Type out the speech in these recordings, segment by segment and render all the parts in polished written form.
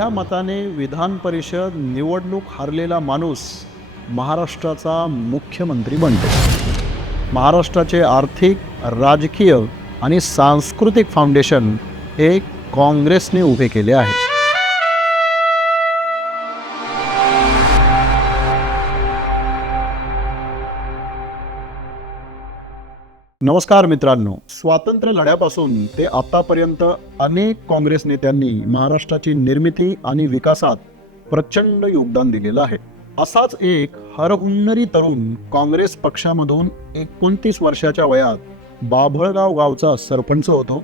मोठ्या मताने विधान परिषद निवडणूक हारलेला माणूस महाराष्ट्राचा मुख्यमंत्री बनतो. महाराष्ट्राचे आर्थिक, राजकीय आणि सांस्कृतिक फाउंडेशन हे काँग्रेसने उभे केले आहे. नमस्कार मित्रांनो, स्वातंत्र्य लढ्यापासून ते आतापर्यंत अनेक काँग्रेस नेत्यांनी महाराष्ट्राची निर्मिती आणि विकासात प्रचंड योगदान दिलेलं आहे. असाच एक हरहुन्नरी तरुण काँग्रेस पक्षामधून 29 वर्षाच्या वयात बाभळगाव गावचा सरपंच होतो.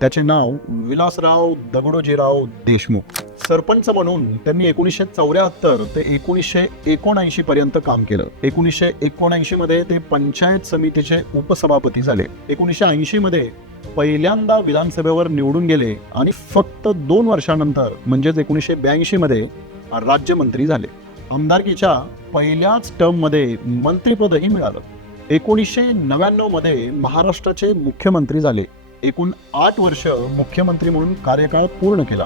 त्याचे नाव विलासराव दगडोजीराव देशमुख. सरपंच म्हणून त्यांनी 1974 ते 1979 पर्यंत काम केलं. 1979 मध्ये ते पंचायत समितीचे उपसभापती झाले. 1980 मध्ये पहिल्यांदा विधानसभेवर निवडून गेले आणि फक्त 2 वर्षानंतर म्हणजेच 1982 मध्ये राज्यमंत्री झाले. आमदारकीच्या पहिल्याच टर्म मध्ये मंत्रिपदही मिळालं. 1999 मध्ये महाराष्ट्राचे मुख्यमंत्री झाले. एकूण 8 वर्ष मुख्यमंत्री म्हणून कार्यकाळ पूर्ण केला.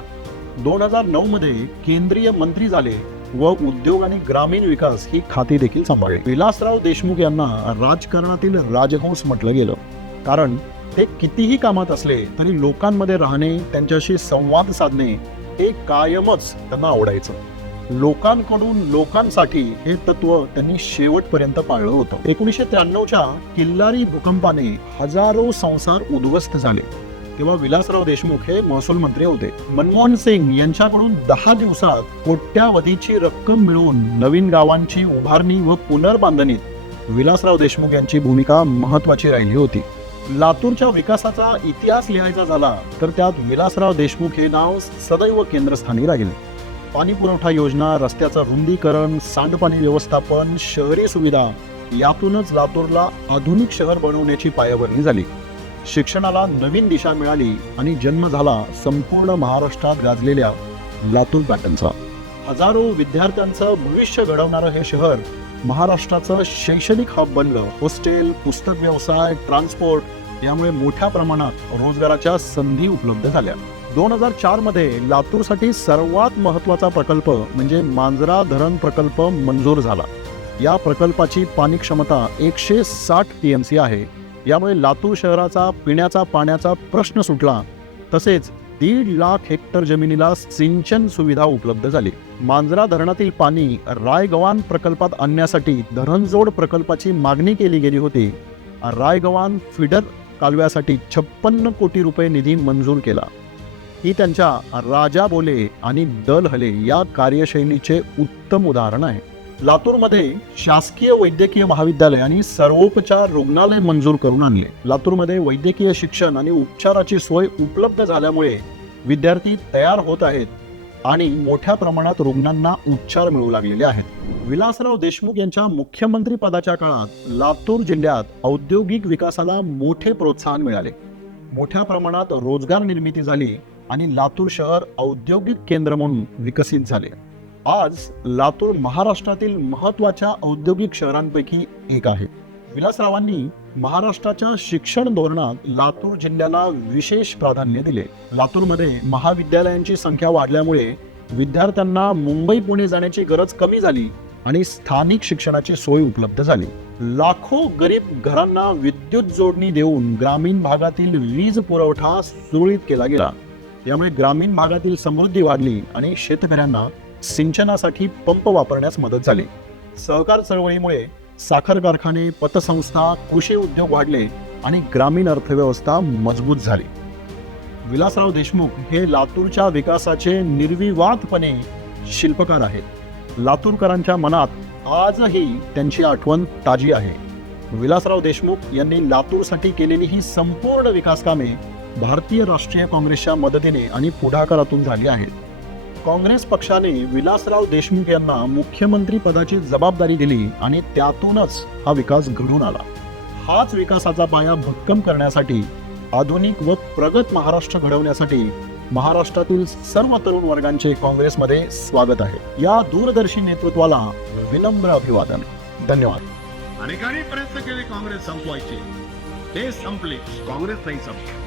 2009 मध्ये केंद्रीय मंत्री झाले व उद्योग आणि ग्रामीण विकास ही खाती देखील सांभाळली. विलासराव देशमुख यांना राजकारणातील राजहंस म्हटलं गेलं, कारण ते कितीही कामात असले तरी लोकांमध्ये राहणे, त्यांच्याशी संवाद साधणे हे कायमच त्यांना आवडायचं. लोकांकडून लोकांसाठी हे तत्व त्यांनी शेवटपर्यंत पाळलं होतं. 1993च्या किल्लारी भूकंपाने हजारो संसार उद्ध्वस्त झाले. तेव्हा विलासराव देशमुख हे महसूल मंत्री होते. मनमोहन सिंग यांच्याकडून 10 दिवसात कोट्यावधीची रक्कम मिळवून नवीन गावांची उभारणी व पुनर्बांधणीत विलासराव देशमुख यांची भूमिका महत्वाची राहिली होती. लातूरच्या विकासाचा इतिहास लिहायचा झाला तर त्यात विलासराव देशमुख हे नाव सदैव केंद्रस्थानी राहील. पाणी पुरवठा योजना, रस्त्याचं रुंदीकरण, सांडपाणी व्यवस्थापन, शहरी सुविधा यातूनच लातूरला आधुनिक शहर बनवण्याची पायाभरणी झाली. शिक्षणाला नवीन दिशा मिळाली आणि जन्म झाला संपूर्ण महाराष्ट्रात गाजलेल्या लातूर पॅटर्नचा. हजारो विद्यार्थ्यांचं भविष्य घडवणारं हे शहर महाराष्ट्राचं शैक्षणिक हब बनलं. हॉस्टेल, पुस्तक व्यवसाय, ट्रान्सपोर्ट यामुळे मोठ्या प्रमाणात रोजगाराच्या संधी उपलब्ध झाल्या. 2004 मध्ये लातूरसाठी सर्वात महत्त्वाचा प्रकल्प म्हणजे मांजरा धरण प्रकल्प मंजूर झाला. या प्रकल्पाची पाणी क्षमता 160 TMC आहे. यामुळे लातूर शहराचा पिण्याचा पाण्याचा प्रश्न सुटला. तसेच 1.5 लाख हेक्टर जमिनीला सिंचन सुविधा उपलब्ध झाली. मांजरा धरणातील पाणी रायगव्हाण प्रकल्पात आणण्यासाठी धरणजोड प्रकल्पाची मागणी केली गेली होती. रायगव्हाण फिडर कालव्यासाठी 56 कोटी रुपये निधी मंजूर केला. ही त्यांच्या राजा बोले आणि दल हले या कार्यशैलीचे उत्तम उदाहरण आहे. लातूरमध्ये शासकीय वैद्यकीय महाविद्यालय आणि सर्वोपचार रुग्णालय मंजूर करून आणले. लातूरमध्ये वैद्यकीय शिक्षण आणि उपचाराची सोय उपलब्ध झाल्यामुळे विद्यार्थी तयार होत आहेत आणि मोठ्या प्रमाणात रुग्णांना उपचार मिळू लागलेले आहेत. विलासराव देशमुख यांच्या मुख्यमंत्री पदाच्या काळात लातूर जिल्ह्यात औद्योगिक विकासाला मोठे प्रोत्साहन मिळाले. मोठ्या प्रमाणात रोजगार निर्मिती झाली आणि लातूर शहर औद्योगिक केंद्र म्हणून विकसित झाले. आज लातूर महाराष्ट्रातील महत्त्वाच्या औद्योगिक शहरांपैकी एक आहे. विलासरावांनी महाराष्ट्राच्या शिक्षण धोरणात लातूर जिल्ह्याला विशेष प्राधान्य दिले. लातूरमध्ये महाविद्यालयांची संख्या वाढल्यामुळे विद्यार्थ्यांना मुंबई पुणे जाण्याची गरज कमी झाली आणि स्थानिक शिक्षणाची सोय उपलब्ध झाली. लाखो गरीब घरांना विद्युत जोडणी देऊन ग्रामीण भागातील वीज पुरवठा सुरळीत केला गेला. यामुळे ग्रामीण भागातील समृद्धी वाढली आणि शेतकऱ्यांना सिंचनासाठी पंप वापरण्यास मदत झाली. सहकार चळवळीमुळे साखर कारखाने, पतसंस्था, कृषी उद्योग वाढले आणि ग्रामीण अर्थव्यवस्था मजबूत झाली. विलासराव देशमुख हे लातूरच्या विकासाचे निर्विवादपणे शिल्पकार आहेत. लातूरकरांच्या मनात आजही त्यांची आठवण ताजी आहे. विलासराव देशमुख यांनी लातूरसाठी केलेली ही संपूर्ण विकास कामे भारतीय राष्ट्रीय काँग्रेसच्या मदतीने आणि पुढाकारातून झाली आहेत. काँग्रेस पक्षाने विलासराव देशमुख यांना मुख्यमंत्री पदाची जबाबदारी दिली आणि त्यातूनच हा विकास घडून आला. हाच विकासाचा पाया भक्कम करण्यासाठी, आधुनिक व प्रगत महाराष्ट्र घडवण्यासाठी महाराष्ट्रातील सर्व तरुण वर्गांचे काँग्रेसमध्ये स्वागत आहे. या दूरदर्शी नेतृत्वाला विनम्र अभिवादन. धन्यवाद. अनेकांनी प्रयत्न केले काँग्रेस संपवायचे, ते संपले, काँग्रेस नाही संपली.